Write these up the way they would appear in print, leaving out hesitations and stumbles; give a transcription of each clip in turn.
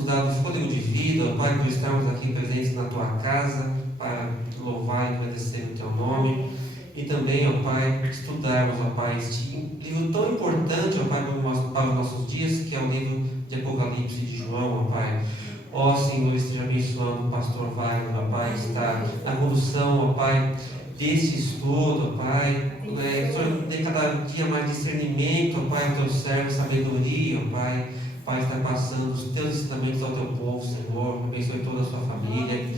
nos dado fôlego de vida, ó Pai, por estarmos aqui presentes na Tua casa, para louvar e agradecer o Teu nome. E também, ó Pai, estudarmos, ó Pai, este livro tão importante, ó Pai, para os nossos dias, que é o livro de Apocalipse de João, ó Pai. Ó Senhor, esteja abençoando o pastor Wagner, ó Pai, está na condução, ó Pai, desse estudo, ó Pai. Senhor, dê cada dia mais discernimento, ó Pai, ao Teu servo, sabedoria, ó Pai. Pai, está passando os Teus ensinamentos ao Teu povo, Senhor. Abençoe toda a sua família.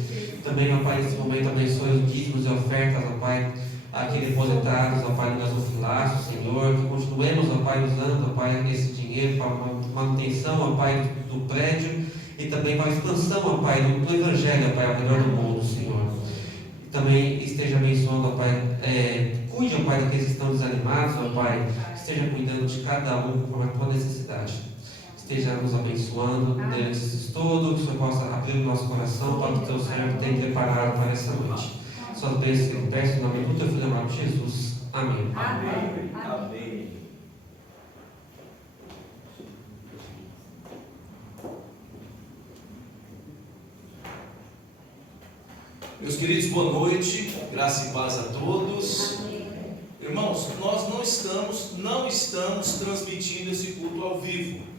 Também, ó Pai, nesse momento, abençoe os dízimos e ofertas, ó Pai, aqui depositados, ó Pai, no gasofilaço, Senhor. Que continuemos, ó Pai, usando, ó Pai, esse dinheiro para a manutenção, ó Pai, do prédio e também para a expansão, ó Pai, do Evangelho, ó Pai, ao redor do mundo, Senhor. E também esteja abençoando, ó Pai, cuide, ó Pai, daqueles que estão desanimados, ó Pai, esteja cuidando de cada um conforme a tua necessidade. Esteja nos abençoando nesse estudo, que o Senhor possa abrir o nosso coração para o que o Teu servo tem preparado para essa noite. Suas bênçãos que eu peço em nome do Teu Filho amado Jesus. Amém. Amém. Amém. Meus queridos, boa noite, graça e paz a todos. Irmãos, nós não estamos transmitindo esse culto ao vivo,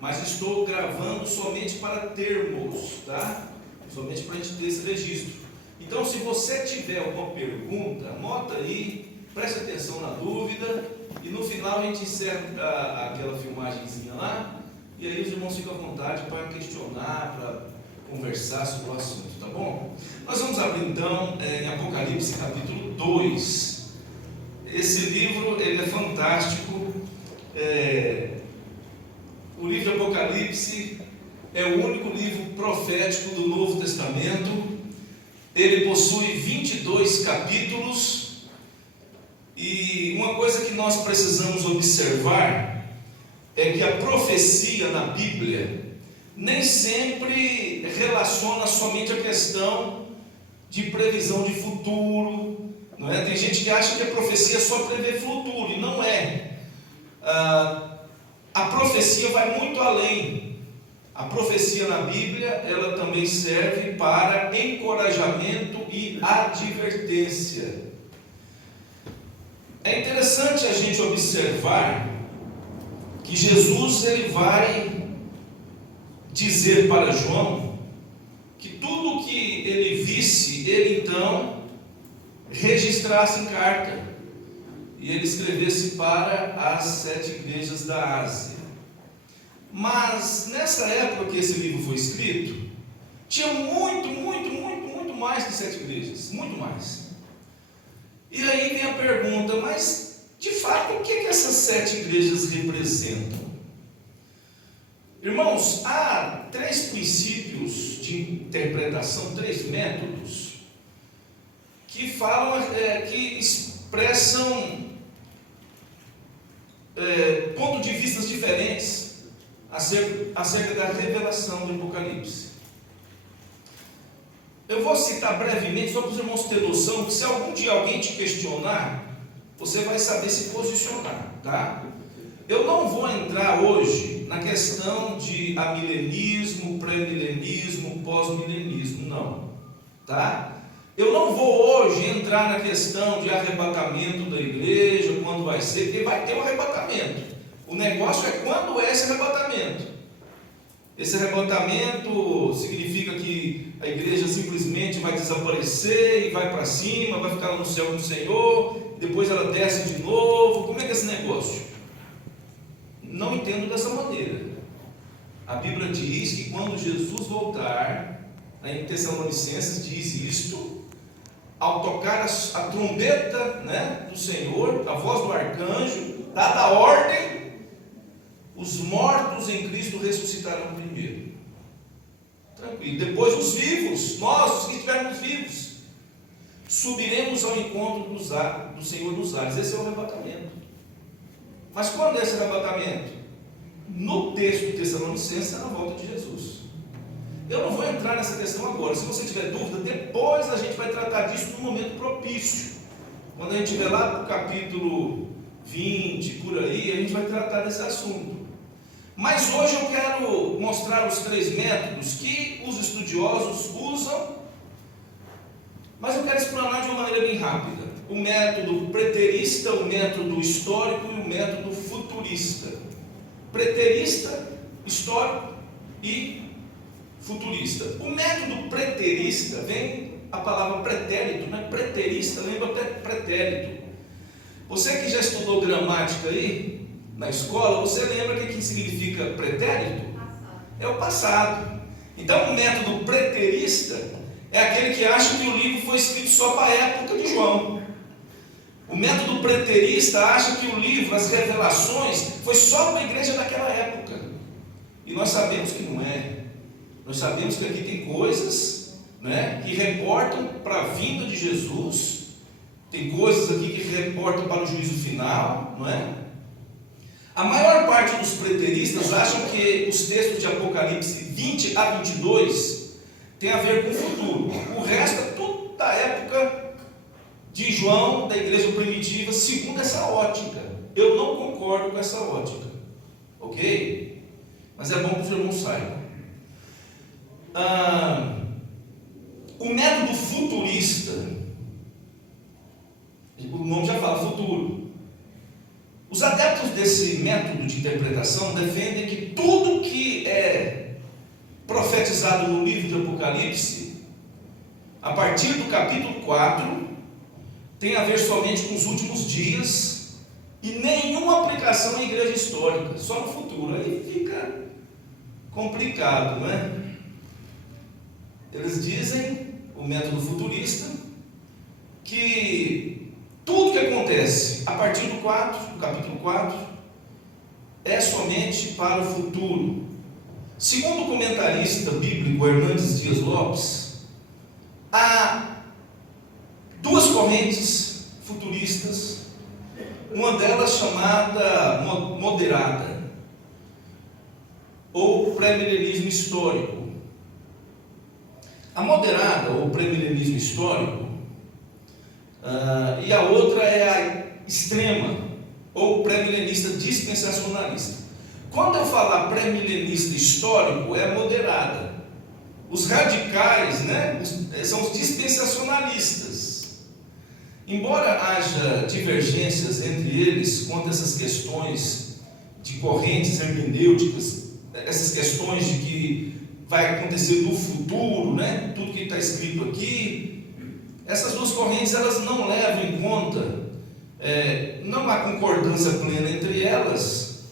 mas estou gravando somente para termos, tá? Somente para a gente ter esse registro. Então, se você tiver alguma pergunta, anota aí, preste atenção na dúvida, e no final a gente encerra aquela filmagenzinha lá, e aí os irmãos ficam à vontade para questionar, para conversar sobre o assunto, tá bom? Nós vamos abrir então em Apocalipse capítulo 2. Esse livro, ele é fantástico. O livro de Apocalipse é o único livro profético do Novo Testamento. Ele possui 22 capítulos. E uma coisa que nós precisamos observar é que a profecia na Bíblia nem sempre relaciona somente a questão de previsão de futuro, não é? Tem gente que acha que a profecia é só prever futuro, e não é. A profecia vai muito além. A profecia na Bíblia, ela também serve para encorajamento e advertência. É interessante a gente observar que Jesus, ele vai dizer para João que tudo que ele visse, ele então registrasse em carta e ele escrevesse para as 7 igrejas da Ásia. Mas nessa época que esse livro foi escrito, tinha muito mais que 7 igrejas, muito mais. E aí vem a pergunta, mas de fato o que essas 7 igrejas representam? Irmãos, há 3 princípios de interpretação, 3 métodos, que falam, que expressam pontos de vista diferentes acerca da revelação do Apocalipse. Eu vou citar brevemente, só para os irmãos terem noção, que se algum dia alguém te questionar, você vai saber se posicionar, tá? Eu não vou entrar hoje na questão de amilenismo, pré-milenismo, pós-milenismo, não, tá? Eu não vou hoje entrar na questão de arrebatamento da igreja, quando vai ser, porque vai ter um arrebatamento. O negócio é quando é esse arrebatamento. Esse arrebatamento significa que a igreja simplesmente vai desaparecer e vai para cima, vai ficar no céu com o Senhor, depois ela desce de novo. Como é que é esse negócio? Não entendo dessa maneira. A Bíblia diz que quando Jesus voltar, em Tessalonicenses diz isto, ao tocar a trombeta, né, do Senhor, a voz do arcanjo, dada a ordem, os mortos em Cristo ressuscitarão primeiro. Tranquilo. Depois os vivos, nós, os que estivermos vivos, subiremos ao encontro do Senhor nos ares. Esse é o arrebatamento. Mas quando é esse arrebatamento? No texto de Tessalonicenses, é na volta de Jesus. Eu não vou entrar nessa questão agora. Se você tiver dúvida, depois a gente vai tratar disso no momento propício. Quando a gente estiver lá no capítulo 20, por aí, a gente vai tratar desse assunto. Mas hoje eu quero mostrar os 3 métodos que os estudiosos usam, mas eu quero explanar de uma maneira bem rápida. O método preterista, o método histórico e o método futurista. Preterista, histórico e futurista. O método preterista vem a palavra pretérito, né? Preterista lembra pretérito. Você que já estudou gramática aí na escola, você lembra o que significa pretérito? É o passado. Então o método preterista é aquele que acha que o livro foi escrito só para a época de João. O método preterista acha que o livro, as revelações, foi só para a igreja daquela época. E nós sabemos que não é. Nós sabemos que aqui tem coisas, né, que reportam para a vinda de Jesus. Tem coisas aqui que reportam para o juízo final, não é? A maior parte dos preteristas acham que os textos de Apocalipse 20 a 22 tem a ver com o futuro. O resto é tudo da época de João, da igreja primitiva, segundo essa ótica. Eu não concordo com essa ótica, ok? Mas é bom que os irmãos saibam. O método futurista, o nome já fala futuro. Os adeptos desse método de interpretação defendem que tudo que é profetizado no livro de Apocalipse, a partir do capítulo 4, tem a ver somente com os últimos dias e nenhuma aplicação à igreja histórica, só no futuro. Aí fica complicado, não é? Eles dizem, o método futurista, que tudo que acontece a partir do capítulo 4, é somente para o futuro. Segundo o comentarista bíblico Hernandes Dias Lopes, há 2 correntes futuristas, uma delas chamada moderada, ou pré-milenismo histórico. A moderada, ou pré-milenismo histórico, e a outra é a extrema, ou pré-milenista dispensacionalista. Quando eu falar pré-milenista histórico, é moderada. Os radicais, né, são os dispensacionalistas. Embora haja divergências entre eles quanto a essas questões de correntes hermenêuticas, essas questões de que vai acontecer no futuro, né, tudo que está escrito aqui, essas 2 correntes elas não levam em conta, não há concordância plena entre elas,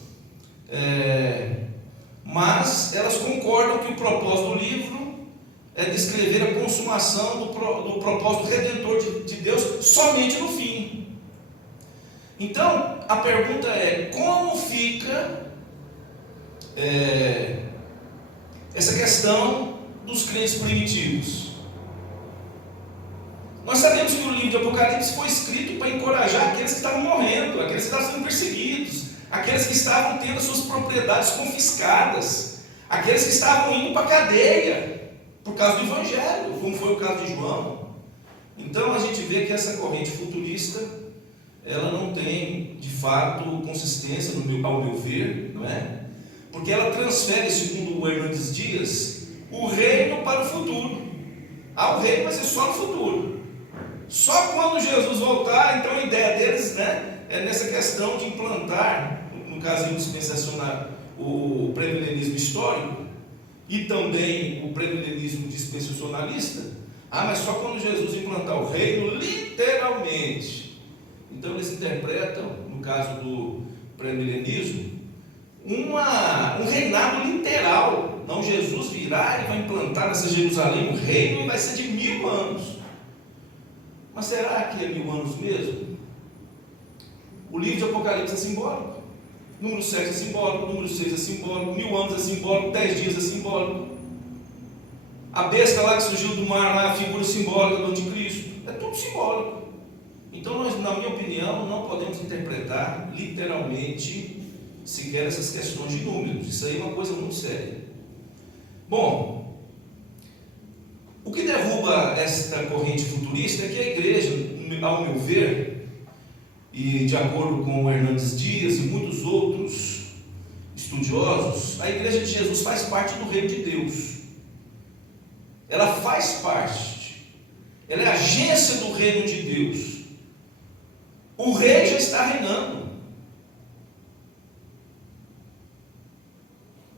mas elas concordam que o propósito do livro é descrever a consumação do propósito redentor de Deus somente no fim. Então, a pergunta é, como fica essa questão dos crentes primitivos? Nós sabemos que o livro de Apocalipse foi escrito para encorajar aqueles que estavam morrendo, aqueles que estavam sendo perseguidos, aqueles que estavam tendo as suas propriedades confiscadas, aqueles que estavam indo para a cadeia por causa do Evangelho, como foi o caso de João. Então a gente vê que essa corrente futurista, ela não tem de fato consistência, ao meu ver, não é? Porque ela transfere, segundo o Hernandes Dias, o reino para o futuro. O reino vai ser só no futuro. Só quando Jesus voltar, então a ideia deles, né, é nessa questão de implantar, no caso dispensacional, o pré-milenismo histórico e também o pré-milenismo dispensacionalista. Mas só quando Jesus implantar o reino, literalmente. Então eles interpretam, no caso do pré-milenismo, um reinado literal. Não, Jesus virá e vai implantar nessa Jerusalém um reino e vai ser de 1000 anos. Mas será que é 1000 anos mesmo? O livro de Apocalipse é simbólico. Número 7 é simbólico, número 6 é simbólico, 1000 anos é simbólico, 10 dias é simbólico. A besta lá que surgiu do mar, lá, a figura simbólica do anticristo, é tudo simbólico. Então nós, na minha opinião, não podemos interpretar literalmente sequer essas questões de números. Isso aí é uma coisa muito séria. Bom, o que derruba esta corrente futurista é que a igreja, ao meu ver, e de acordo com o Hernandes Dias e muitos outros estudiosos, a igreja de Jesus faz parte do reino de Deus. Ela faz parte. Ela é agência do reino de Deus. O rei já está reinando.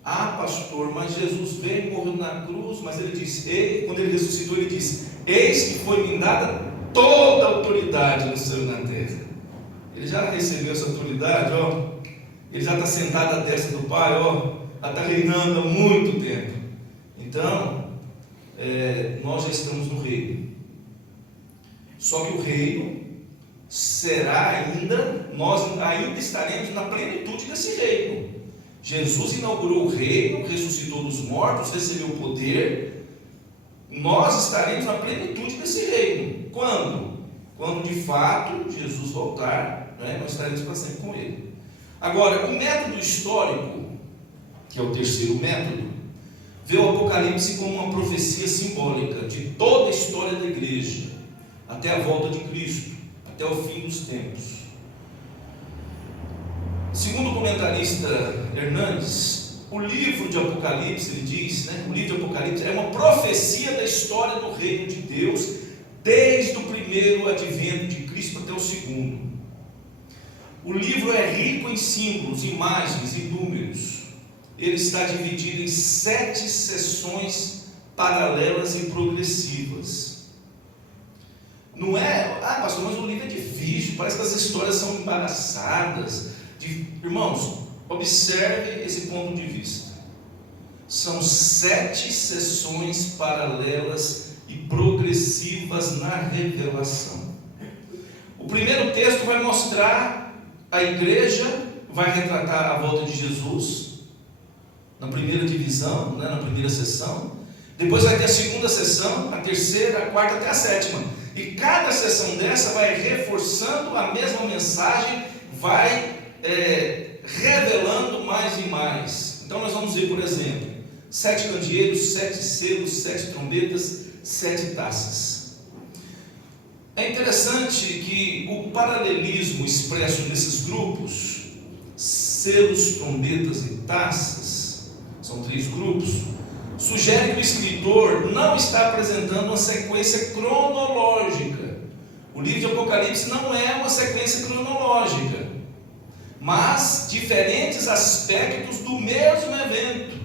Ah, pastor, mas Jesus veio e morreu na cruz, mas ele disse, quando ele ressuscitou, ele disse: eis que foi-me dada toda a autoridade no céu e na terra. Ele já recebeu essa autoridade, ó. Ele já está sentado à destra do Pai, ó. Já está reinando há muito tempo. Então, nós já estamos no reino. Só que o reino será ainda, nós ainda estaremos na plenitude desse reino. Jesus inaugurou o reino, ressuscitou dos mortos, recebeu o poder. Nós estaremos na plenitude desse reino. Quando? Quando de fato Jesus voltar, nós estaremos para sempre com Ele. Agora, o método histórico, que é o terceiro método, vê o Apocalipse como uma profecia simbólica de toda a história da igreja, até a volta de Cristo, até o fim dos tempos. Segundo o comentarista Hernandes, o livro de Apocalipse, ele diz, o livro de Apocalipse é uma profecia da história do reino de Deus, desde o primeiro advento de Cristo até o segundo. O livro é rico em símbolos, imagens e números. Ele está dividido em 7 seções paralelas e progressivas. Não é, pastor, mas o livro é difícil, parece que as histórias são embaraçadas. Irmãos, observe esse ponto de vista. São 7 seções paralelas e progressivas na revelação. O primeiro texto vai mostrar a igreja, vai retratar a volta de Jesus, na primeira divisão, na primeira sessão. Depois vai ter a segunda sessão, a terceira, a quarta até a sétima. E cada sessão dessa vai reforçando a mesma mensagem, vai revelando mais e mais. Então nós vamos ver, por exemplo, 7 candeeiros, 7 selos, 7 trombetas, 7 taças. É interessante que o paralelismo expresso nesses grupos, selos, trombetas e taças, são 3 grupos, sugere que o escritor não está apresentando uma sequência cronológica. O livro de Apocalipse não é uma sequência cronológica, mas diferentes aspectos do mesmo evento.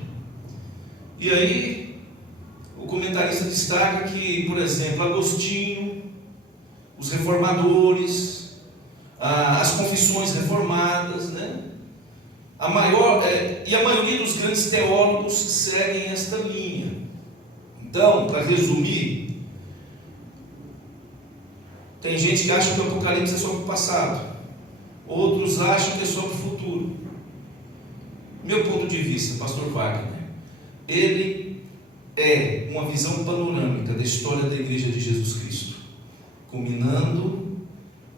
E aí, o comentarista destaca que, por exemplo, Agostinho, os reformadores, as confissões reformadas, a maioria dos grandes teólogos seguem esta linha. Então, para resumir, tem gente que acha que o Apocalipse é só para o passado, outros acham que é só para o futuro. Meu ponto de vista, pastor Wagner, ele é uma visão panorâmica da história da igreja de Jesus Cristo, culminando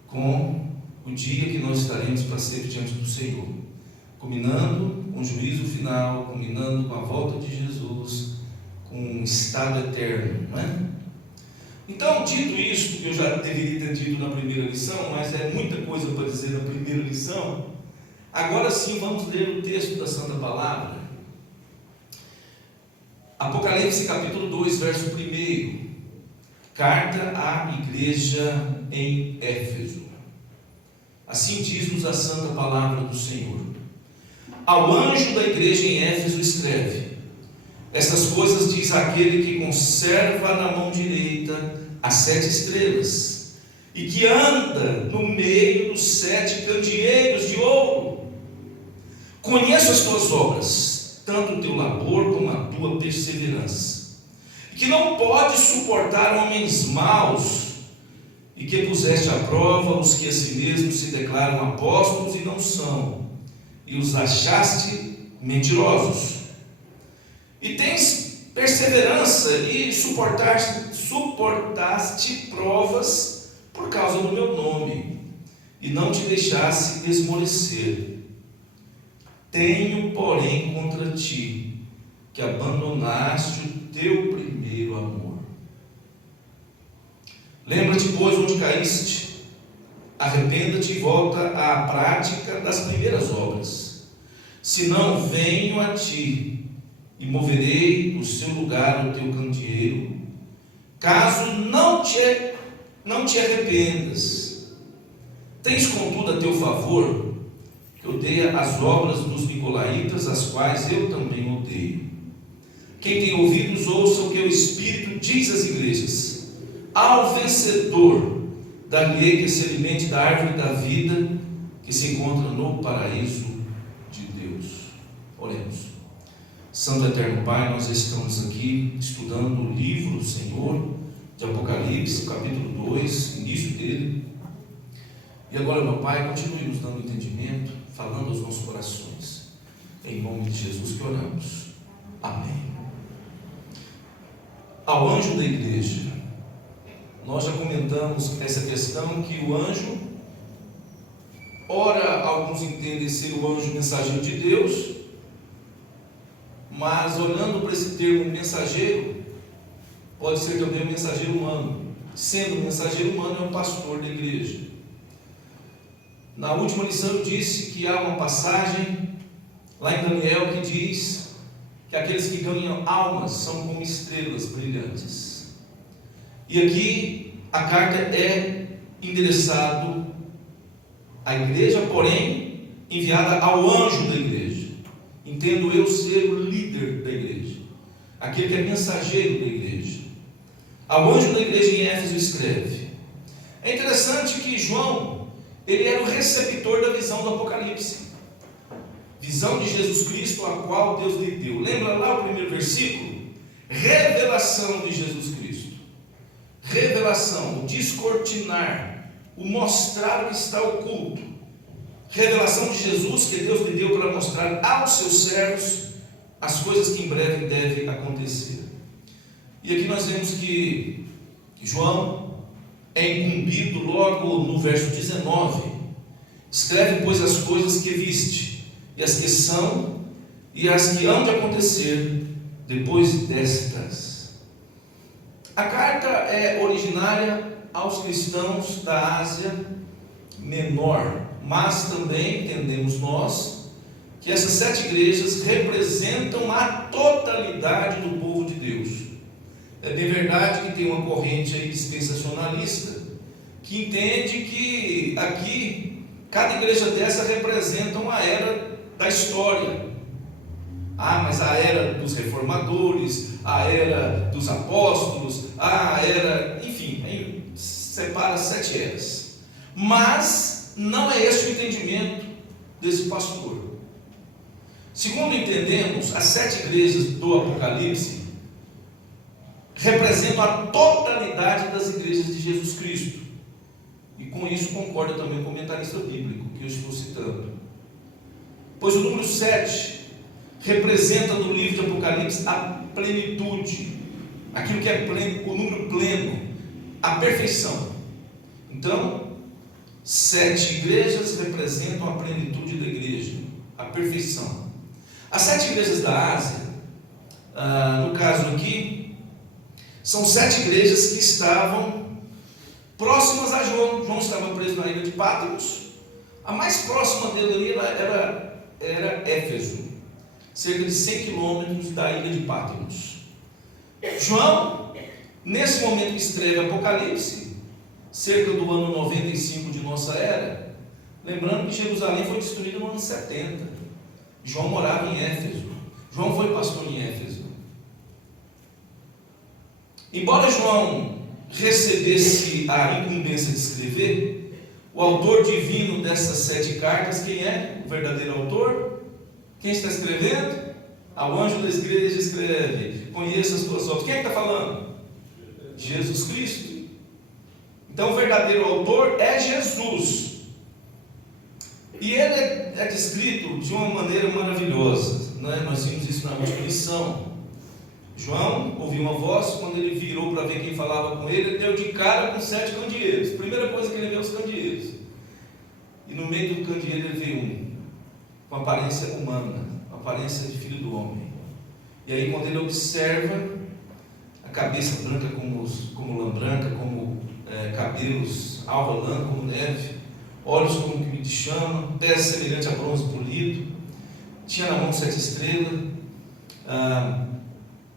com o dia que nós estaremos para sempre diante do Senhor, culminando com o juízo final, culminando com a volta de Jesus, com um estado eterno, Então, dito isto, que eu já deveria ter dito na primeira lição, mas é muita coisa para dizer na primeira lição, agora sim vamos ler o texto da Santa Palavra. Apocalipse capítulo 2, verso 1. Carta à igreja em Éfeso. Assim diz-nos a Santa Palavra do Senhor. Ao anjo da igreja em Éfeso escreve: estas coisas diz aquele que conserva na mão direita as 7 estrelas, e que anda no meio dos 7 candeeiros de ouro. Conheço as tuas obras, tanto o teu labor como a tua perseverança, e que não podes suportar homens maus, e que puseste à prova os que a si mesmos se declaram apóstolos e não são, e os achaste mentirosos. E tens perseverança e suportaste provas por causa do meu nome, e não te deixaste esmorecer. Tenho, porém, contra ti, que abandonaste o teu primeiro amor. Lembra-te, pois, onde arrependa-te e volta à prática das primeiras obras. senão venho a ti e moverei do seu lugar o teu candeeiro, caso não te arrependas. Tens contudo a teu favor que odeia as obras dos nicolaítas, as quais eu também odeio. Quem tem ouvidos, ouça o que o Espírito diz às igrejas. Ao vencedor, dar-lhe que se alimente da árvore da vida, que se encontra no paraíso de Deus. Oremos. Santo Eterno Pai, nós estamos aqui estudando o livro, Senhor, de Apocalipse, capítulo 2, início dele. E agora, meu Pai, continue nos dando entendimento, falando aos nossos corações. Em nome de Jesus que oramos. Amém. Ao anjo da igreja, nós já comentamos essa questão que o anjo, ora alguns entendem ser o anjo mensageiro de Deus, mas olhando para esse termo mensageiro, pode ser também um mensageiro humano. Sendo um mensageiro humano, é um pastor da igreja. Na última lição eu disse que há uma passagem lá em Daniel que diz que aqueles que ganham almas são como estrelas brilhantes. E aqui a carta é endereçada à igreja, porém enviada ao anjo da igreja. Entendo eu ser o líder da igreja, aquele que é mensageiro da igreja. Ao anjo da igreja em Éfeso escreve. É interessante que João, ele era o receptor da visão do Apocalipse, visão de Jesus Cristo, a qual Deus lhe deu. Lembra lá o primeiro versículo? Revelação de Jesus Cristo. Revelação, o descortinar, o mostrar o que está oculto. Revelação de Jesus que Deus lhe deu para mostrar aos seus servos as coisas que em breve devem acontecer. E aqui nós vemos que João é incumbido logo no verso 19. Escreve, pois, as coisas que viste, e as que são, e as que hão de acontecer depois destas. A carta é originária aos cristãos da Ásia Menor, mas também entendemos nós que essas 7 igrejas representam a totalidade do povo de Deus. É bem verdade que tem uma corrente aí dispensacionalista que entende que aqui cada igreja dessa representa uma era da história. Mas a era dos reformadores, a era dos apóstolos, a era, enfim, aí separa 7 eras. Mas não é esse o entendimento desse pastor. Segundo entendemos, as 7 igrejas do Apocalipse representam a totalidade das igrejas de Jesus Cristo. E com isso concorda também o comentarista bíblico que eu estou citando. Pois o número 7 representa no livro de Apocalipse a plenitude, aquilo que é pleno, o número pleno, a perfeição. Então, 7 igrejas representam a plenitude da igreja, a perfeição. As 7 igrejas da Ásia, no caso aqui, são 7 igrejas que estavam próximas a João. João estava preso na ilha de Patmos. A mais próxima dele era Éfeso, cerca de 100 quilômetros da ilha de Patmos. João, nesse momento que escreve Apocalipse, cerca do ano 95 de nossa era, lembrando que Jerusalém foi destruída no ano 70. João morava em Éfeso. João foi pastor em Éfeso. Embora João recebesse a incumbência de escrever, o autor divino dessas 7 cartas, quem é o verdadeiro autor? Quem está escrevendo? Ao anjo da igreja escreve: conheça as tuas obras. Quem é que está falando? Jesus Cristo. Então o verdadeiro autor é Jesus. E ele é descrito de uma maneira maravilhosa, né? Nós vimos isso na última lição. João ouviu uma voz, quando ele virou para ver quem falava com ele, ele deu de cara com 7 candeeiros. Primeira coisa que ele viu, os candeeiros. E no meio do candeeiro ele viu um com aparência humana, aparência de filho do homem. E aí quando ele observa a cabeça branca como lã branca, como cabelos alva lã, como neve, olhos como que de chama, pés semelhante a bronze polido, tinha na mão 7 estrelas,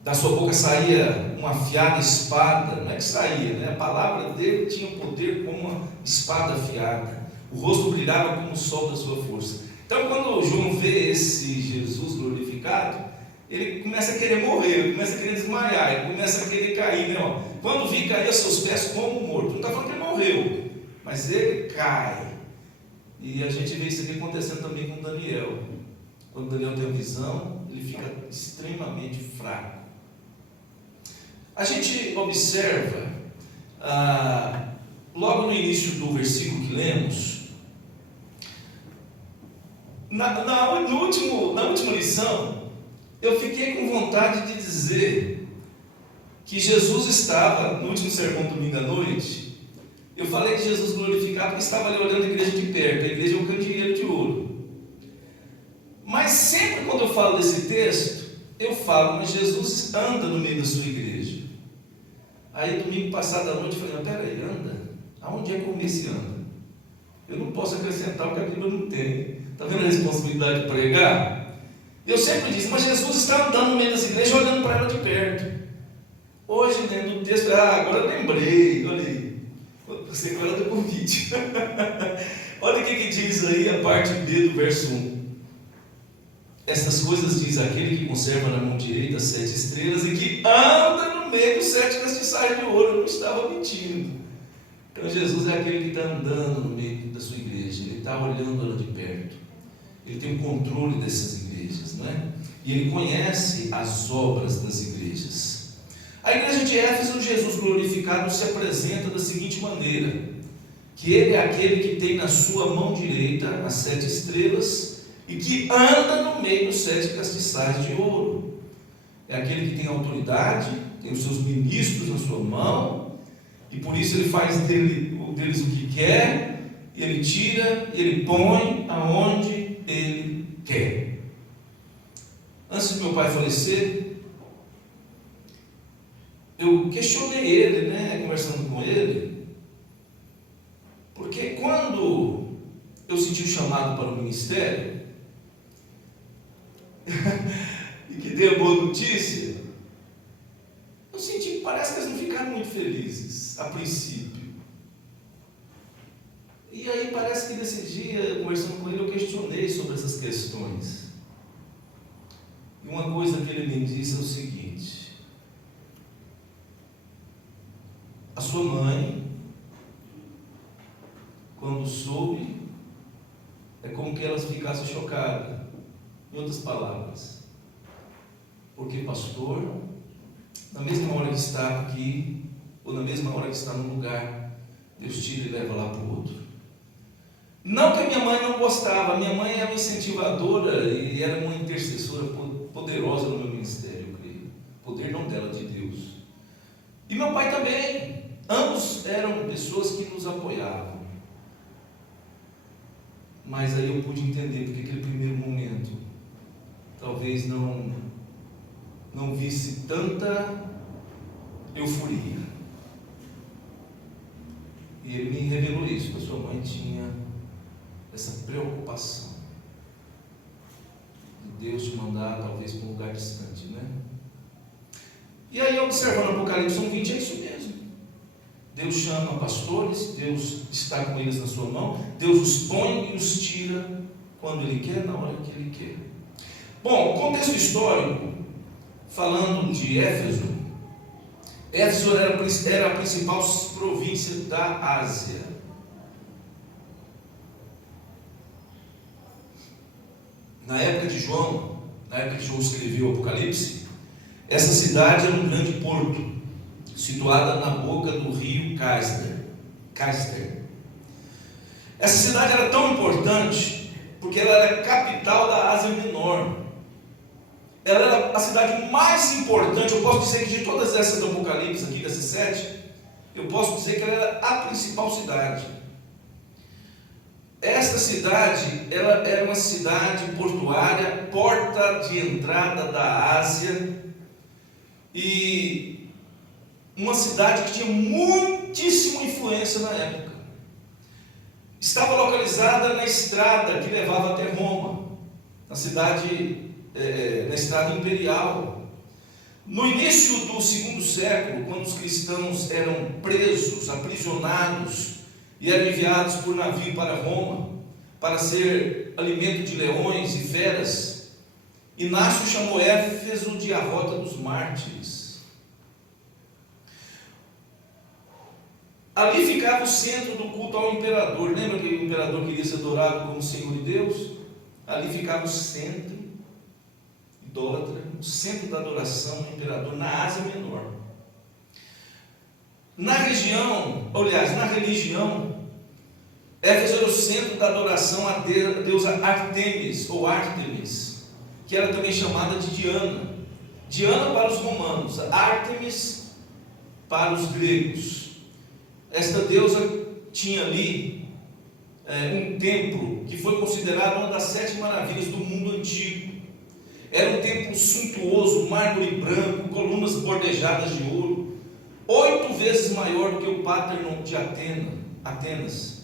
da sua boca saía uma afiada espada, não é que saía, né? A palavra dele tinha poder como uma espada afiada, o rosto brilhava como o sol da sua força. Então, quando João vê esse Jesus glorificado, ele começa a querer morrer, ele começa a querer desmaiar, ele começa a querer cair, né? Ó, quando vi cair a seus pés como morto, não está falando que ele morreu, mas ele cai. E a gente vê isso aqui acontecendo também com Daniel. Quando Daniel tem a visão, ele fica extremamente fraco. A gente observa, logo no início do versículo que lemos, na última lição, eu fiquei com vontade de dizer que Jesus estava, no último sermão domingo à noite, eu falei que Jesus glorificado porque estava ali olhando a igreja de perto, a igreja é um candeeiro de ouro. Mas sempre quando eu falo desse texto, eu falo, mas Jesus anda no meio da sua igreja. Aí domingo passado à noite eu falei, peraí, anda? Aonde é que o se anda? Eu não posso acrescentar o que a Bíblia não tem. Está vendo a responsabilidade de pregar? Eu sempre disse, mas Jesus está andando no meio das igrejas, olhando para ela de perto. Hoje, dentro do texto, agora eu lembrei, olha aí, você agora do convite. Olha o que diz aí a parte B do verso 1. Essas coisas diz aquele que conserva na mão direita 7 estrelas e que anda no meio dos 7 castiçais de ouro. Eu não estava mentindo. Então Jesus é aquele que está andando no meio da sua igreja, ele está olhando ela de perto, ele tem o controle dessas igrejas, não é? E ele conhece as obras das igrejas. A igreja de Éfeso, Jesus glorificado se apresenta da seguinte maneira: que ele é aquele que tem na sua mão direita as 7 estrelas e que anda no meio dos 7 castiçais de ouro. É aquele que tem autoridade, tem os seus ministros na sua mão, e por isso ele faz deles o que quer, e ele tira, e ele põe aonde ele quer. Antes de meu pai falecer, eu questionei ele, conversando com ele, porque quando eu senti o chamado para o ministério, e que dei a boa notícia, eu senti que parece que eles não ficaram muito felizes, a princípio. E aí parece que nesse dia, conversando com ele, eu questionei sobre essas questões. E uma coisa que ele me disse é o seguinte: a sua mãe, quando soube, é como que ela ficasse chocada. Em outras palavras, porque pastor, na mesma hora que está aqui, ou na mesma hora que está num lugar, Deus tira e leva lá para o outro. Não que a minha mãe não gostava, a minha mãe era uma incentivadora e era uma intercessora poderosa no meu ministério, eu creio. Poder não dela, de Deus. E meu pai também. Ambos eram pessoas que nos apoiavam. Mas aí eu pude entender porque aquele primeiro momento talvez não visse tanta euforia. E ele me revelou isso, que a sua mãe tinha essa preocupação de Deus te mandar talvez para um lugar distante, né? E aí, observando Apocalipse 1:20, é isso mesmo. Deus chama pastores, Deus está com eles na sua mão, Deus os põe e os tira quando Ele quer, na hora que Ele quer. Bom, contexto histórico, falando de Éfeso, Éfeso era a principal província da Ásia. Na época de João escreveu o Apocalipse, essa cidade era um grande porto, situada na boca do rio Cáster. Essa cidade era tão importante porque ela era a capital da Ásia Menor. Ela era a cidade mais importante. Eu posso dizer que de todas essas do Apocalipse aqui, dessas 7, eu posso dizer que ela era a principal cidade. Esta cidade, ela era uma cidade portuária, porta de entrada da Ásia, e uma cidade que tinha muitíssima influência na época. Estava localizada na estrada que levava até Roma. na cidade, na estrada imperial. No início do segundo século, quando os cristãos eram presos, aprisionados e eram enviados por navio para Roma, para ser alimento de leões e feras, Inácio chamou Éfeso de a Rota dos Mártires. Ali ficava o centro do culto ao imperador. Lembra que o imperador queria ser adorado como Senhor e Deus? Ali ficava o centro idólatra, o centro da adoração do imperador na Ásia Menor. Na região, aliás, na religião, Éfeso era o centro da adoração à deusa Artemis, ou Ártemis, que era também chamada de Diana. Diana para os romanos, Ártemis para os gregos. Esta deusa tinha ali um templo que foi considerado uma das 7 maravilhas do mundo antigo. Era um templo suntuoso, mármore branco, colunas bordejadas de ouro, 8 vezes maior do que o Parthenon de Atenas.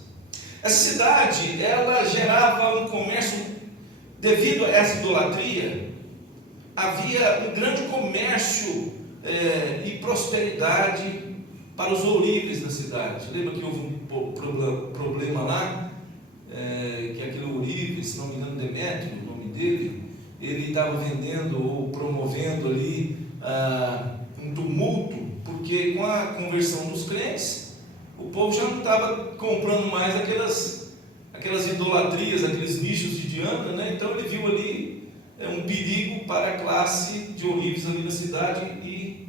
Essa cidade, ela gerava um comércio, devido a essa idolatria, havia um grande comércio e prosperidade para os ourives da cidade. Lembra que houve um problema lá, que aquele ourive, se não me engano, Demétrio, o nome dele, ele estava vendendo ou promovendo ali um tumulto, porque com a conversão dos crentes, o povo já não estava comprando mais aquelas idolatrias, aqueles nichos de Diana, né? Então ele viu ali um perigo para a classe de ourives ali na cidade e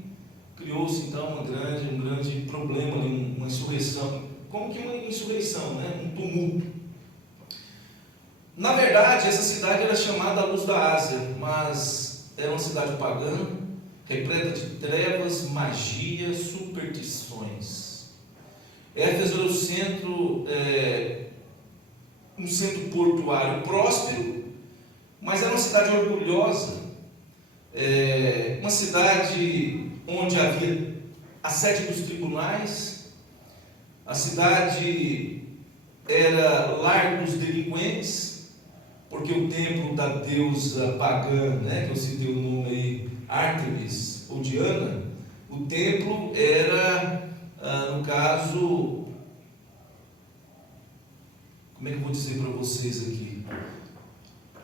criou-se então um grande problema ali, uma insurreição. Como que uma insurreição, né? Um tumulto. Na verdade, essa cidade era chamada a Luz da Ásia, mas era uma cidade pagã, repleta de trevas, magia, superstições. Éfeso era o centro, um centro portuário próspero, mas era uma cidade orgulhosa, uma cidade onde havia a sede dos tribunais, a cidade era lar dos delinquentes, porque o templo da deusa pagã, né, que eu citei o nome aí, Ártemis ou Diana, o templo era, no caso, como é que eu vou dizer para vocês aqui?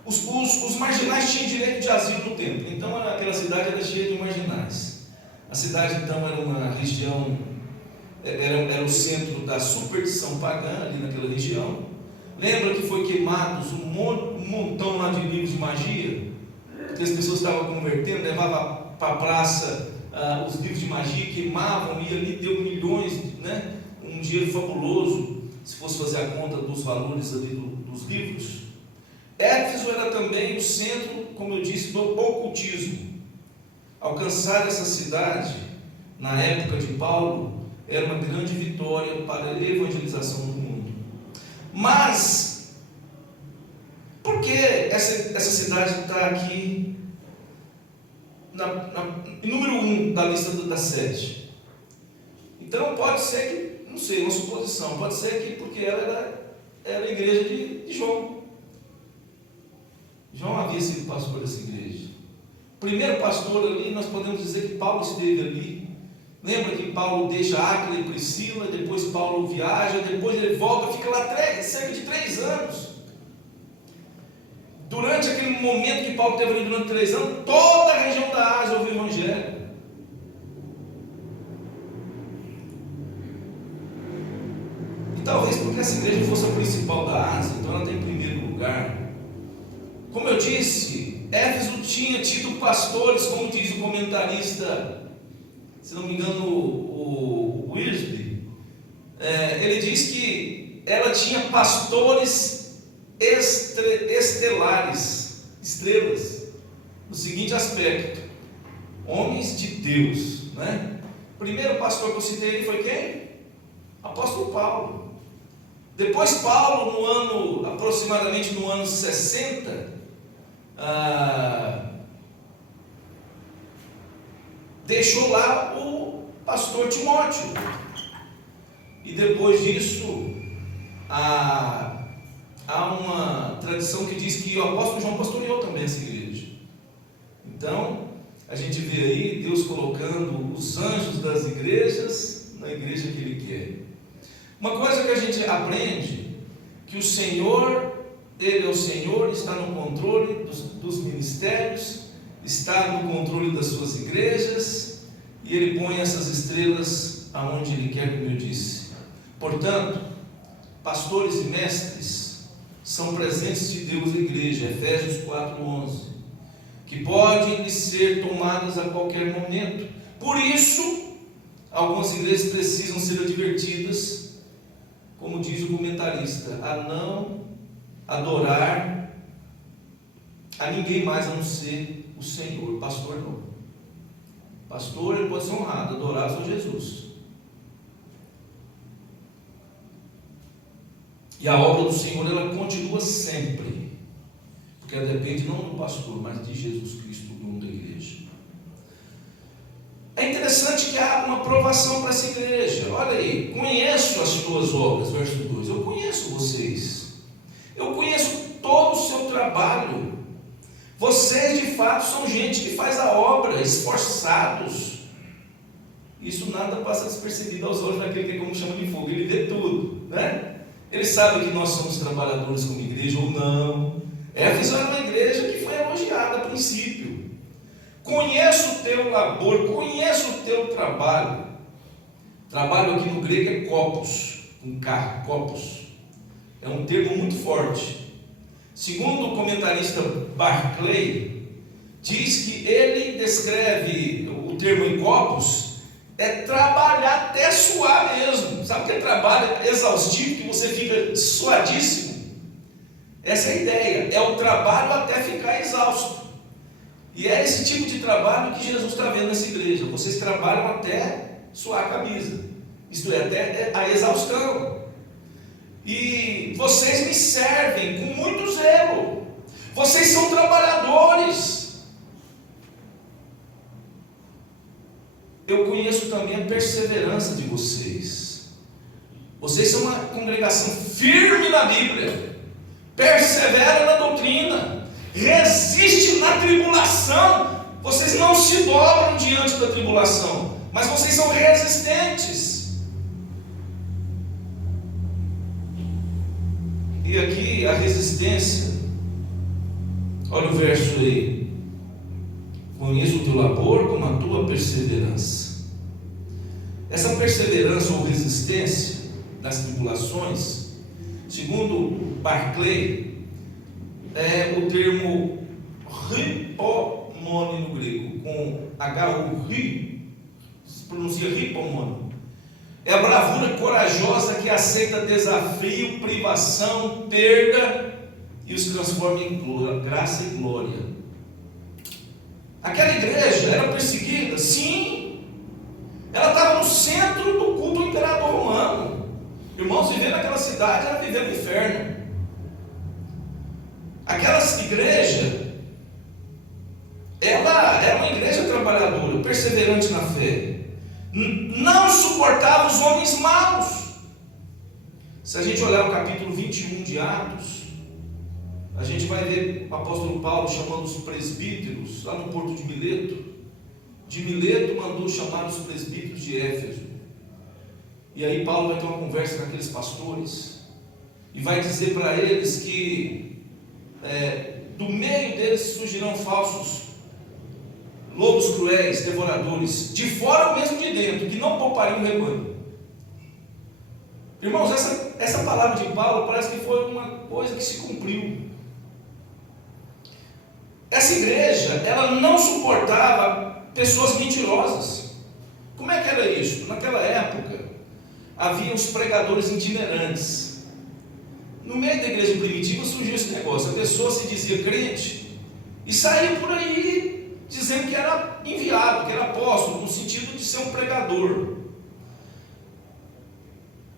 Os marginais tinham direito de asilo no templo, então aquela cidade era cheia de marginais. A cidade então era uma região, era o centro da superstição pagã ali naquela região. Lembra que foi queimados um montão lá de livros de magia? Porque as pessoas estavam convertendo, levavam para a praça os livros de magia, queimavam, e ali deu milhões, né? Um dinheiro fabuloso, se fosse fazer a conta dos valores ali dos livros. Éfeso era também o centro, como eu disse, do ocultismo. Alcançar essa cidade, na época de Paulo, era uma grande vitória para a evangelização do mundo. Mas, por que essa cidade está aqui em número 1 da lista das 7? Então pode ser que, não sei, uma suposição, pode ser que porque ela era a igreja de João. João havia sido pastor dessa igreja. Primeiro pastor ali, nós podemos dizer que Paulo esteve ali. Lembra que Paulo deixa Áquila e Priscila, depois Paulo viaja, depois ele volta, fica lá cerca de 3 anos. Durante aquele momento que Paulo teve ali durante 3 anos, toda a região da Ásia ouviu o Evangelho. E talvez porque essa igreja fosse a principal da Ásia, então ela tem em primeiro lugar. Como eu disse, Éfeso tinha tido pastores, como diz o comentarista, se não me engano, o Wiersbe, ele diz que ela tinha pastores estelares, estrelas, no seguinte aspecto: homens de Deus, né? O primeiro pastor que eu citei foi quem? Apóstolo Paulo. Depois Paulo, aproximadamente no ano 60, deixou lá o pastor Timóteo, e depois disso há uma tradição que diz que o apóstolo João pastoreou também essa igreja. Então, a gente vê aí Deus colocando os anjos das igrejas na igreja que Ele quer. Uma coisa que a gente aprende, que o Senhor, Ele é o Senhor, está no controle dos ministérios, está no controle das suas igrejas, e Ele põe essas estrelas aonde Ele quer, como eu disse. Portanto, pastores e mestres são presentes de Deus na igreja, Efésios 4:11, que podem ser tomadas a qualquer momento. Por isso, algumas igrejas precisam ser advertidas, como diz o comentarista, a não adorar a ninguém mais a não ser o Senhor. Pastor não. Pastor, ele pode ser honrado, adorar só Jesus. E a obra do Senhor, ela continua sempre, porque ela depende não do pastor, mas de Jesus Cristo, o dono da igreja. É interessante que há uma aprovação para essa igreja. Olha aí, conheço as tuas obras, verso 2. Eu conheço vocês. Eu conheço todo o seu trabalho. Vocês de fato são gente que faz a obra, esforçados. Isso nada passa despercebido aos olhos daquele que é como chama de fogo. Ele vê tudo, né? Ele sabe que nós somos trabalhadores como igreja ou não. Éfeso era uma igreja que foi elogiada a princípio. Conheço o teu labor, conheço o teu trabalho. Trabalho aqui no grego é kopos, com K, kopos. É um termo muito forte. Segundo o comentarista Barclay, diz que ele descreve o termo em kopos, é trabalhar até suar mesmo. Sabe o que é trabalho exaustivo, que você fica suadíssimo? Essa é a ideia, é o trabalho até ficar exausto. E é esse tipo de trabalho que Jesus está vendo nessa igreja. Vocês trabalham até suar a camisa, isto é, até a exaustão. E vocês me servem com muito zelo. Vocês são trabalhadores. Eu conheço também a perseverança de vocês. Vocês são uma congregação firme na Bíblia, persevera na doutrina, resiste na tribulação. Vocês não se dobram diante da tribulação, mas vocês são resistentes. E aqui a resistência, olha o verso aí. Conheço o teu labor como a tua perseverança. Essa perseverança ou resistência das tribulações, segundo Barclay, é o termo ripomone no grego, com H-U, se pronuncia ripomone. É a bravura corajosa que aceita desafio, privação, perda e os transforma em graça e glória. Aquela igreja era perseguida? Sim. Ela estava no centro do culto ao imperador romano. Irmãos, viver naquela cidade era viver no inferno. Aquela igreja, ela era uma igreja trabalhadora, perseverante na fé. Não suportava os homens maus. Se a gente olhar o capítulo 21 de Atos, a gente vai ver o apóstolo Paulo chamando os presbíteros lá no porto de Mileto. De Mileto mandou chamar os presbíteros de Éfeso. E aí Paulo vai ter uma conversa com aqueles pastores e vai dizer para eles que do meio deles surgirão falsos lobos cruéis, devoradores, de fora ou mesmo de dentro, que não poupariam o rebanho. Irmãos, essa palavra de Paulo parece que foi uma coisa que se cumpriu. Essa igreja, ela não suportava pessoas mentirosas. Como é que era isso? Naquela época, havia os pregadores itinerantes. No meio da igreja primitiva surgiu esse negócio. A pessoa se dizia crente e saía por aí dizendo que era enviado, que era apóstolo, no sentido de ser um pregador.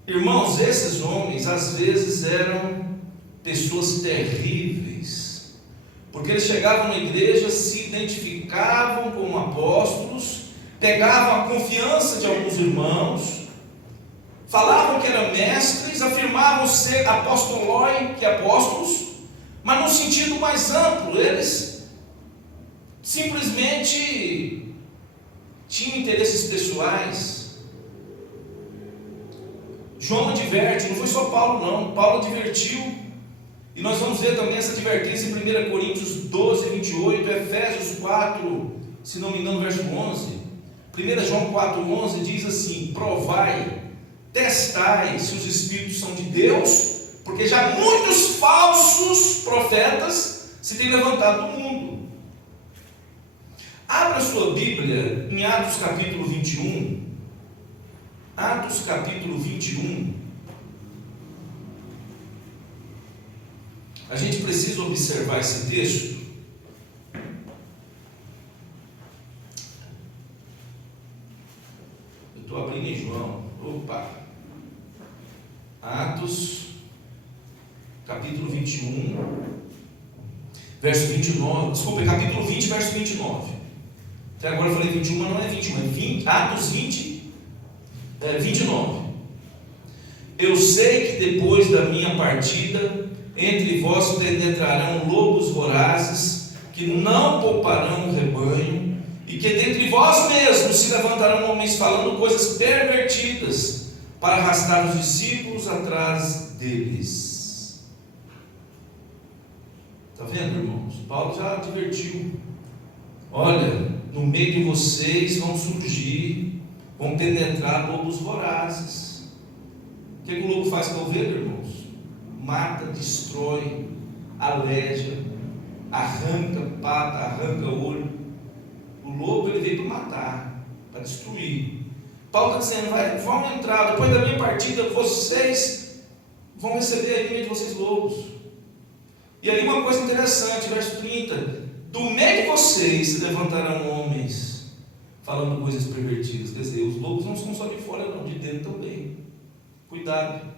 Irmãos, esses homens às vezes eram pessoas terríveis, porque eles chegavam na igreja, se identificavam como apóstolos, pegavam a confiança de alguns irmãos falavam que eram mestres, afirmavam ser apostoloi, que apóstolos, mas no sentido mais amplo, eles simplesmente tinham interesses pessoais. João adverte, não foi só Paulo não, Paulo advertiu, e nós vamos ver também essa advertência em 1 Coríntios 12, 28, Efésios 4, se não me engano, verso 11, 1 João 4, 11, diz assim: provai, testai se os Espíritos são de Deus, porque já muitos falsos profetas se têm levantado do mundo. Abra sua Bíblia em Atos capítulo 21, Atos capítulo 21, a gente precisa observar esse texto. Eu estou abrindo em João. Opa! Atos, capítulo 21, verso 29. Desculpa, capítulo 20, verso 29. Até agora eu falei 21, mas não é 21, é 20, Atos 20, 29. Eu sei que depois da minha partida, entre vós penetrarão lobos vorazes, que não pouparão o rebanho, e que dentre vós mesmos se levantarão homens falando coisas pervertidas, para arrastar os discípulos atrás deles. Está vendo, irmãos? Paulo já advertiu. Olha, no meio de vocês vão surgir, vão penetrar lobos vorazes. O que o lobo faz com a ovelha, irmãos? Mata, destrói, aleja, arranca pata, arranca olho. O lobo ele veio para matar, para destruir. Paulo está dizendo: vão entrar, depois da minha partida, vocês vão receber aí no meio de vocês lobos. E aí uma coisa interessante, verso 30: do meio de vocês se levantarão homens falando coisas pervertidas. Quer dizer, os lobos não são só de fora não, de dentro também. Cuidado.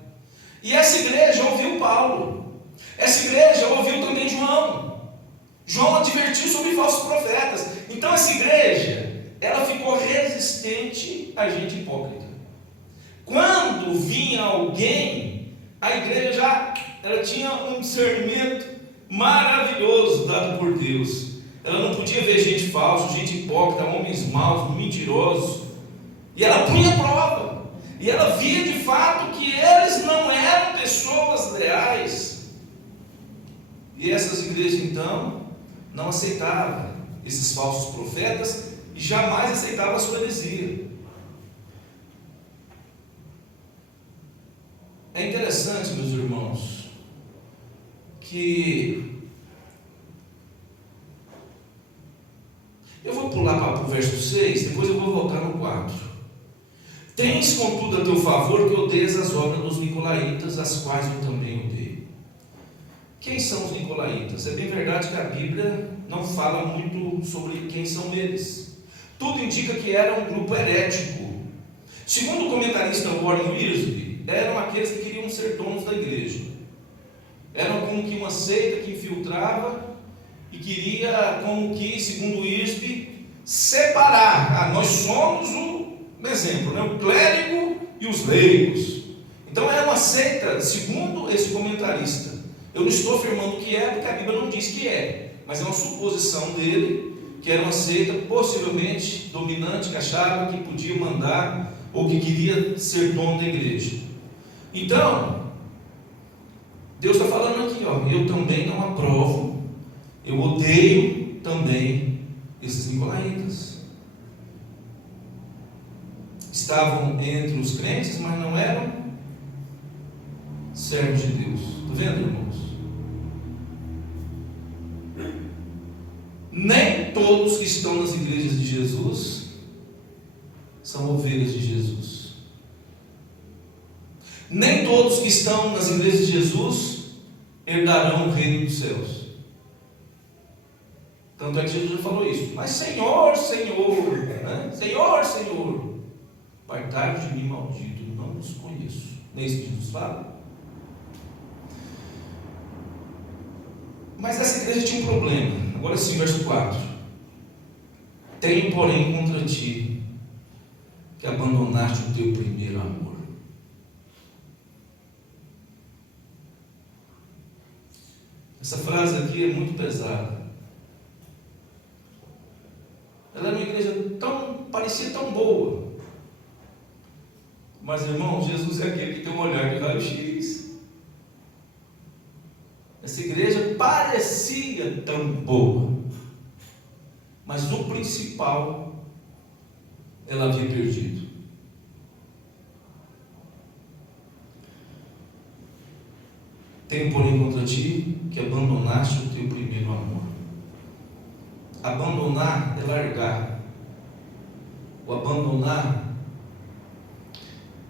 E essa igreja ouviu Paulo, essa igreja ouviu também João. João advertiu sobre falsos profetas. Então essa igreja, ela ficou resistente a gente hipócrita. Quando vinha alguém, a igreja ela tinha um discernimento maravilhoso dado por Deus. Ela não podia ver gente falsa, gente hipócrita, homens maus, mentirosos. E ela punha prova. E ela via de fato que eles não eram pessoas leais. E essas igrejas então não aceitavam esses falsos profetas e jamais aceitavam a sua heresia. É interessante, meus irmãos, que eu vou pular para o verso 6, depois eu vou voltar no 4. Tens contudo a teu favor que odeias as obras dos nicolaítas, as quais eu também odeio. Quem são os nicolaítas? É bem verdade que a Bíblia não fala muito sobre quem são eles. Tudo indica que era um grupo herético. Segundo o comentarista Warren Wiersbe, eram aqueles que queriam ser donos da igreja. Eram como que uma seita que infiltrava e queria, como que, segundo Wiersbe, separar. Nós somos um exemplo, né? O clérigo e os leigos. Então era uma seita, segundo esse comentarista. Eu não estou afirmando que é, porque a Bíblia não diz que é, mas é uma suposição dele, que era uma seita possivelmente dominante, que achava que podia mandar ou que queria ser dono da igreja. Então, Deus está falando aqui, ó, eu também não aprovo, eu odeio também esses nicolaítas. Estavam entre os crentes, mas não eram servos de Deus. Está vendo, irmãos? Nem todos que estão nas igrejas de Jesus são ovelhas de Jesus. Nem todos que estão nas igrejas de Jesus herdarão o reino dos céus. Tanto é que Jesus já falou isso. Mas Senhor, Senhor, né? Senhor, Senhor, apartai-vos de mim, maldito, não vos conheço. Não é isso que Jesus fala? Mas essa igreja tinha um problema. Agora sim, verso 4. Tenho, porém, contra ti que abandonaste o teu primeiro amor. Essa frase aqui é muito pesada. Ela era uma igreja parecia tão boa. Mas, irmão, Jesus é aquele que tem um olhar de raio-x. Essa igreja parecia tão boa, mas o principal ela havia perdido. Tenho, porém, contra ti que abandonaste o teu primeiro amor. Abandonar é largar. O abandonar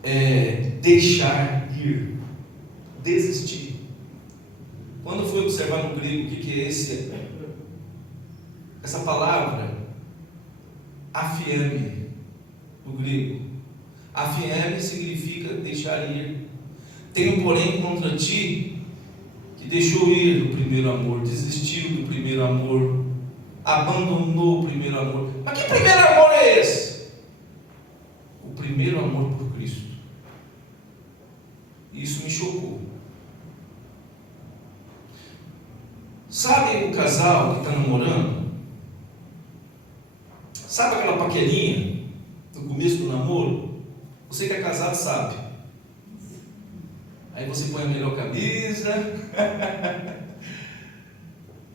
é deixar ir, desistir. Quando eu fui observar no grego o que é essa palavra, afieme, no grego, afieme significa deixar ir. Tenho, porém, contra ti que deixou ir do primeiro amor, desistiu do primeiro amor, abandonou o primeiro amor. Mas que primeiro amor é esse? O primeiro amor por Cristo. Isso me chocou. Sabe o casal que está namorando? Sabe aquela paquerinha no começo do namoro? Você que é casado sabe. Aí você põe a melhor camisa,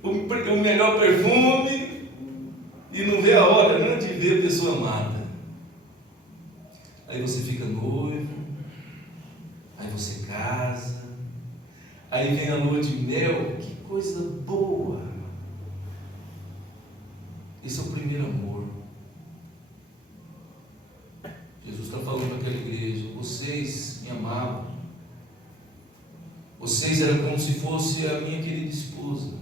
o melhor perfume e não vê a hora, né, de ver a pessoa amada. Aí você fica noivo, aí você casa, aí vem a lua de mel, que coisa boa. Esse é o primeiro amor. Jesus está falando para aquela igreja: vocês me amavam, vocês eram como se fosse a minha querida esposa,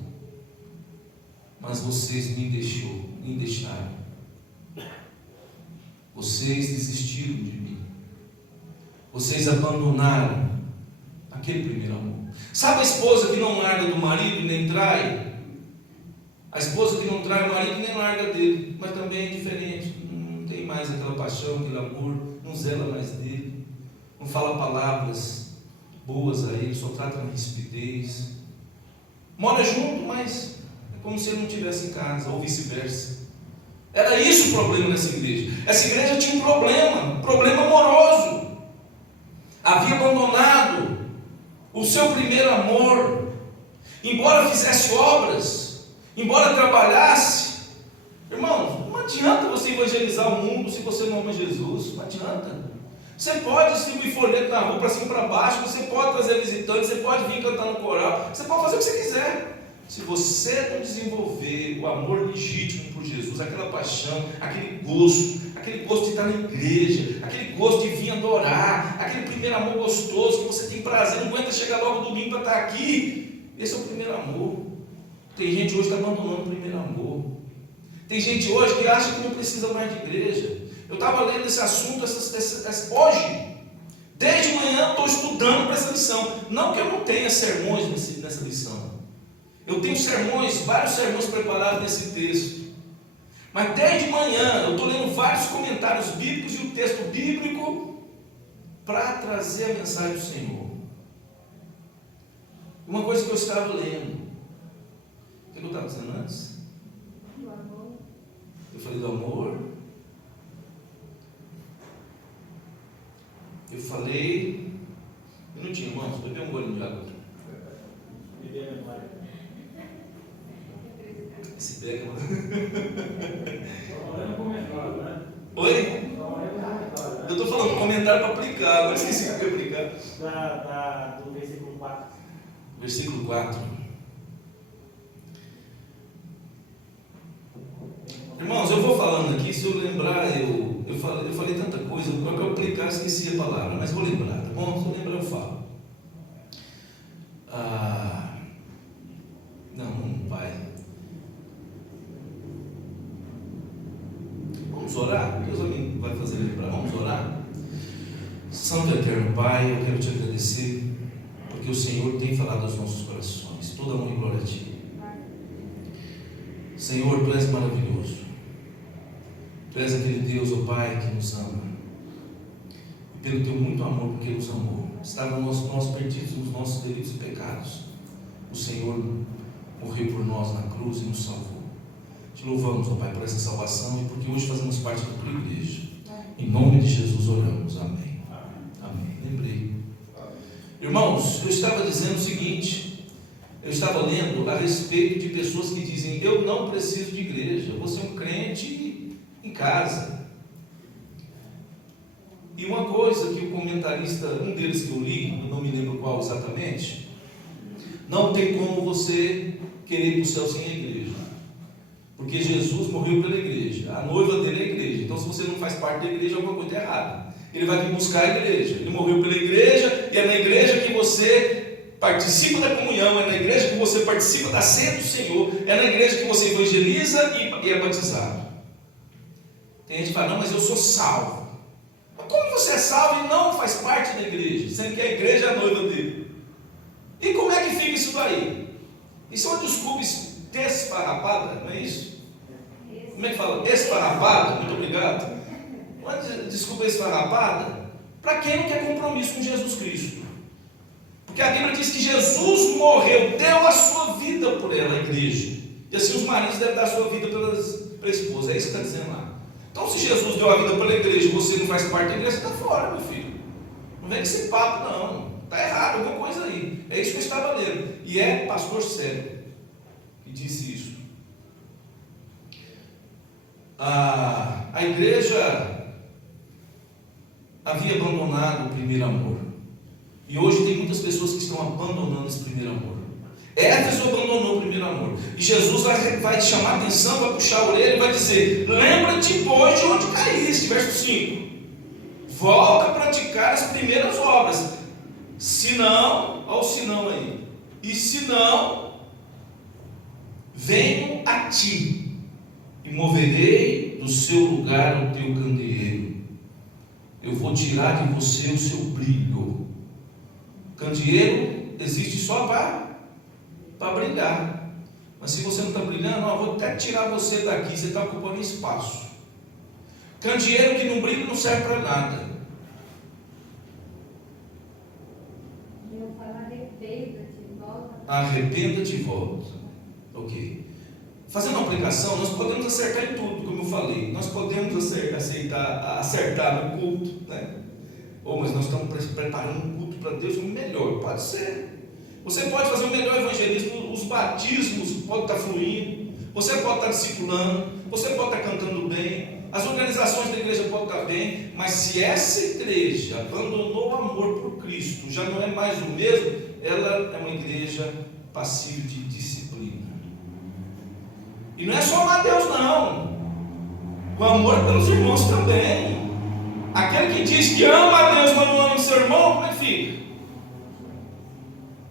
mas vocês me deixaram, vocês desistiram de mim, vocês abandonaram aquele primeiro amor. Sabe a esposa que não larga do marido nem trai? A esposa que não trai o marido nem larga dele, mas também é diferente, não tem mais aquela paixão, aquele amor, não zela mais dele, não fala palavras boas a ele, só trata na rispidez, mora junto, mas é como se ele não estivesse em casa, ou vice-versa. Era isso o problema dessa igreja. Essa igreja tinha um problema amoroso. Havia abandonado o seu primeiro amor. Embora fizesse obras, embora trabalhasse, irmão, não adianta você evangelizar o mundo se você não ama Jesus. Não adianta. Você pode distribuir folheto na rua para cima e para baixo, você pode trazer visitantes, você pode vir cantar no coral, você pode fazer o que você quiser. Se você não desenvolver o amor legítimo por Jesus, aquela paixão, aquele gosto de estar na igreja, aquele gosto de vir adorar, aquele primeiro amor gostoso que você tem prazer, não aguenta chegar logo domingo para estar aqui, esse é o primeiro amor. Tem gente hoje que está abandonando o primeiro amor. Tem gente hoje que acha que não precisa mais de igreja. Eu estava lendo esse assunto hoje, desde manhã estou estudando para essa lição. Não que eu não tenha sermões nessa lição. Eu tenho vários sermões preparados nesse texto. Mas desde manhã eu estou lendo vários comentários bíblicos e o texto bíblico para trazer a mensagem do Senhor. Uma coisa que eu estava lendo. O que eu estava dizendo antes? Do amor. Eu falei do amor. Eu falei. Minutinho, irmãos, beber um golinho de água aqui. Beber a memória. Esse pega. Oi? Eu estou falando comentário para aplicar, agora esqueci o que eu aplicar. Do versículo 4. Versículo 4. Irmãos, eu vou falando aqui, se eu lembrar, eu falei tanta coisa, para eu aplicar, esqueci a palavra, mas vou lembrar, tá bom? Se eu lembrar, eu falo. Não vai. Vamos orar? Deus vai fazer lembrar. Vamos orar? Santo e eterno Pai, eu quero te agradecer, porque o Senhor tem falado aos nossos corações. Toda honra e glória a Ti. Senhor, Tu és maravilhoso. Tu és aquele Deus, ó Pai, que nos ama. E pelo Teu muito amor, porque nos amou. Estávamos nós perdidos nos nossos delitos e pecados. O Senhor morreu por nós na cruz e nos salvou. Te louvamos, ó Pai, por essa salvação e porque hoje fazemos parte da tua igreja. Em nome de Jesus oramos. Amém. Amém. Lembrei. Irmãos, eu estava dizendo o seguinte, eu estava lendo a respeito de pessoas que dizem: eu não preciso de igreja, eu vou ser um crente em casa. E uma coisa que o comentarista, um deles que eu li, eu não me lembro qual exatamente, não tem como você querer ir para o céu sem a igreja, porque Jesus morreu pela igreja, a noiva dele é a igreja. Então, se você não faz parte da igreja, alguma coisa está errada. Ele vai vir buscar a igreja, ele morreu pela igreja, e é na igreja que você participa da comunhão, é na igreja que você participa da ceia do Senhor, é na igreja que você evangeliza e é batizado. Tem gente que fala: não, mas eu sou salvo. Mas como você é salvo e não faz parte da igreja, sendo que a igreja é a noiva dele? E como é que fica isso daí? Isso é uma desculpa desfarrapada, não é isso? Como é que fala? Esfarrapada? Muito obrigado. Uma desculpa esfarrapada para quem não quer compromisso com Jesus Cristo. Porque a Bíblia diz que Jesus morreu, deu a sua vida por ela, a igreja. E assim os maridos devem dar a sua vida pela esposa. É isso que está dizendo lá. Então, se Jesus deu a vida pela igreja e você não faz parte da igreja, você está fora, meu filho. Não vem com esse papo, não. Está errado, alguma coisa aí. É isso que eu estava lendo. E é pastor sério que disse isso. A igreja havia abandonado o primeiro amor. E hoje tem muitas pessoas que estão abandonando esse primeiro amor. Éfeso abandonou o primeiro amor. E Jesus vai te chamar a atenção, vai puxar a orelha e vai dizer: lembra-te, pois, de onde caíste. Verso 5. Volta a praticar as primeiras obras. Se não, olha o senão aí. E se não, venho a ti e moverei do seu lugar o teu candeeiro. Eu vou tirar de você o seu brilho. Candeeiro existe só para brilhar. Mas se você não está brilhando, eu vou até tirar você daqui, você está ocupando espaço. Candeeiro que não brilha não serve para nada. Eu falo arrependa-te, volta. Arrependa-te e volta. Ok. Fazendo uma aplicação, nós podemos acertar em tudo, como eu falei. Nós podemos acertar no culto, né? Mas nós estamos preparando um culto para Deus melhor. Pode ser. Você pode fazer o melhor evangelismo, os batismos podem estar fluindo, você pode estar discipulando, você pode estar cantando bem, as organizações da igreja podem estar bem, mas se essa igreja abandonou o amor por Cristo, já não é mais o mesmo, ela é uma igreja passível de disciplina. E não é só amar a Deus, não. O amor pelos irmãos também. Aquele que diz que ama a Deus, mas não ama o seu irmão, como é que fica?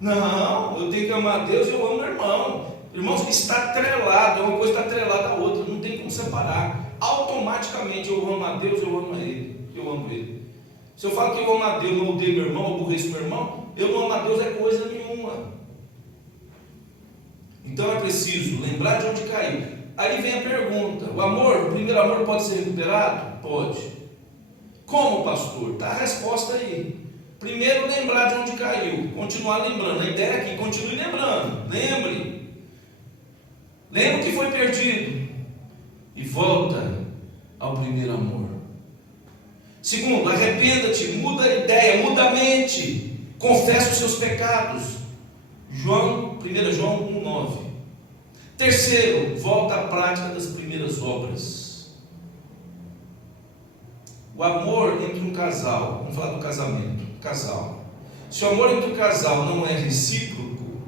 Não, eu tenho que amar a Deus e eu amo o irmão. Irmãos, está atrelado, uma coisa está atrelada à outra, não tem como separar. Automaticamente eu amo a Deus, eu amo a Ele, eu amo Ele. Se eu falo que eu amo a Deus, não odeio meu irmão, aborreço meu irmão, eu não amo a Deus é coisa nenhuma. Então é preciso lembrar de onde caiu. Aí vem a pergunta: o amor, o primeiro amor pode ser recuperado? Pode. Como, pastor? Está a resposta aí. Primeiro, lembrar de onde caiu, continuar lembrando. A ideia aqui, continue lembrando, lembre o que foi perdido e volta ao primeiro amor. Segundo, arrependa-te, muda a ideia, muda a mente, confessa os seus pecados. 1 João 1,9. Terceiro, volta à prática das primeiras obras. O amor entre um casal, vamos falar do casamento, casal. Se o amor entre um casal não é recíproco,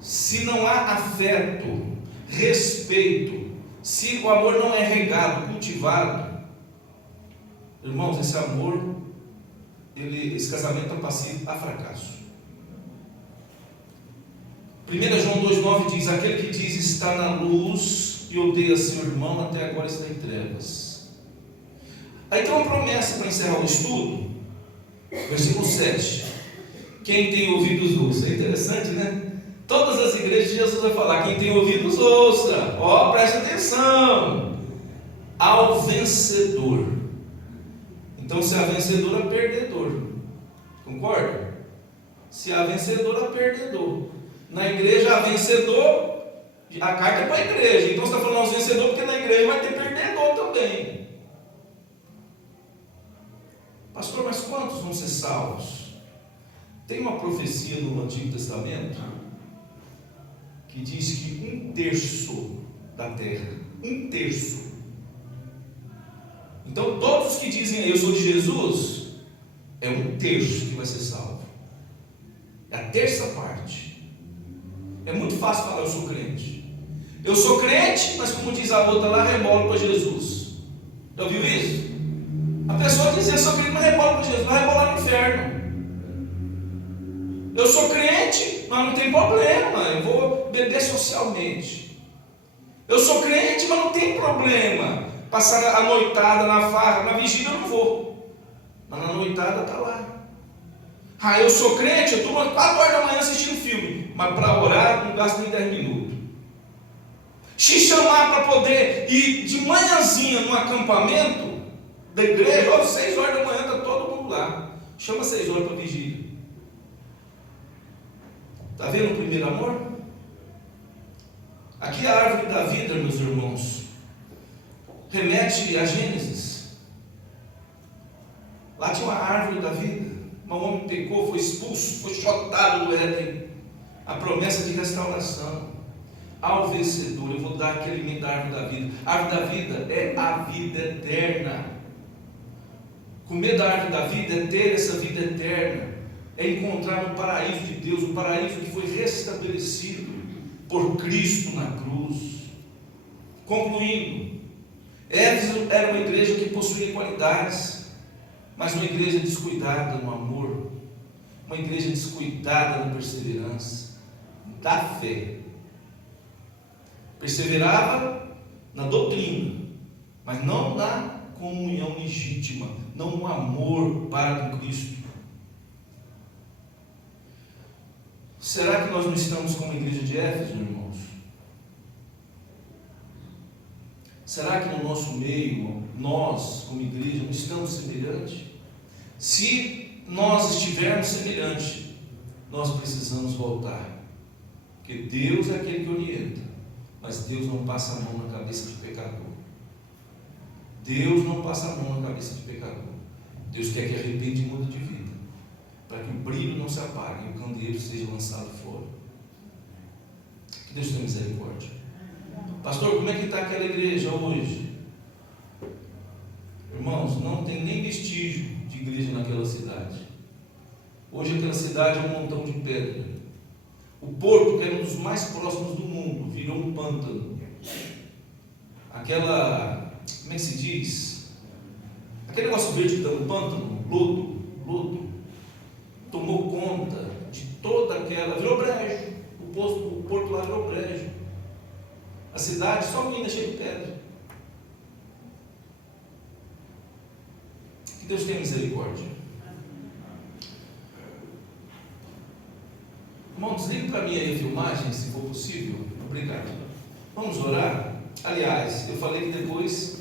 se não há afeto, respeito, se o amor não é regado, cultivado, irmãos, esse amor, esse casamento é passivo a fracasso. 1 João 2,9 diz: aquele que diz está na luz e odeia seu irmão, até agora está em trevas. Aí tem uma promessa para encerrar o estudo, versículo 7. Quem tem ouvidos ouça. É interessante, né? Todas as igrejas Jesus vai falar: quem tem ouvidos ouça. Preste atenção. Ao vencedor. Então, se há vencedor, há perdedor. Concorda? Se há vencedor, há perdedor. Na igreja há vencedor, a carta é para a igreja. Então você está falando aos vencedores, porque na igreja vai ter perdedor também. Pastor, mas quantos vão ser salvos? Tem uma profecia no Antigo Testamento que diz que 1/3 da terra, 1/3. Então todos os que dizem eu sou de Jesus, é 1/3 que vai ser salvo. É a terça parte. É muito fácil falar eu sou crente. Eu sou crente, mas como diz a outra lá, rebolo para Jesus. Já ouviu isso? A pessoa diz eu sou crente, mas rebola para Jesus, vai rebolar no inferno. Eu sou crente, mas não tem problema, eu vou beber socialmente. Eu sou crente, mas não tem problema passar a noitada na farra, na vigília eu não vou, mas na noitada está lá. Ah, eu sou crente, eu estou 4 horas da manhã assistindo filme, mas para orar não gasto nem 10 minutos. Se chamar para poder ir de manhãzinha num acampamento da igreja, 6 horas da manhã está todo mundo lá. Chama 6 horas para vigília. Está vendo o primeiro amor? Aqui a árvore da vida, meus irmãos, remete a Gênesis. Lá tinha uma árvore da vida. Um homem pecou, foi expulso, foi chotado do Éden. A promessa de restauração. Ao vencedor, eu vou dar aquele alimento da árvore da vida. A árvore da vida é a vida eterna. Comer da árvore da vida é ter essa vida eterna. É encontrar o paraíso de Deus, o paraíso que foi restabelecido por Cristo na cruz. Concluindo, Éfeso era uma igreja que possuía qualidades, mas uma igreja descuidada no amor, uma igreja descuidada na perseverança, da fé. Perseverava na doutrina, mas não na comunhão legítima, não no amor para com Cristo. Será que nós não estamos como a igreja de Éfeso, irmãos? Será que no nosso meio, nós, como igreja, não estamos semelhantes? Se nós estivermos semelhantes, nós precisamos voltar. Porque Deus é aquele que orienta, mas Deus não passa a mão na cabeça de pecador. Deus não passa a mão na cabeça de pecador. Deus quer que arrepende e mude de vida, para que o brilho não se apague e o candeeiro seja lançado fora. Que Deus tenha misericórdia. Pastor, como é que está aquela igreja hoje? Irmãos, não tem nem vestígio de igreja naquela cidade. Hoje aquela cidade é um montão de pedra. O porto, que era um dos mais próximos do mundo, virou um pântano. Aquela, como é que se diz? Aquele negócio verde que dá um pântano, lodo, tomou conta de toda aquela, virou brejo. O porto lá virou brejo. A cidade só mina cheia de pedra. Que Deus tenha misericórdia. Irmão, desliga para mim aí a filmagem, se for possível. Obrigado. Vamos orar? Aliás, eu falei que depois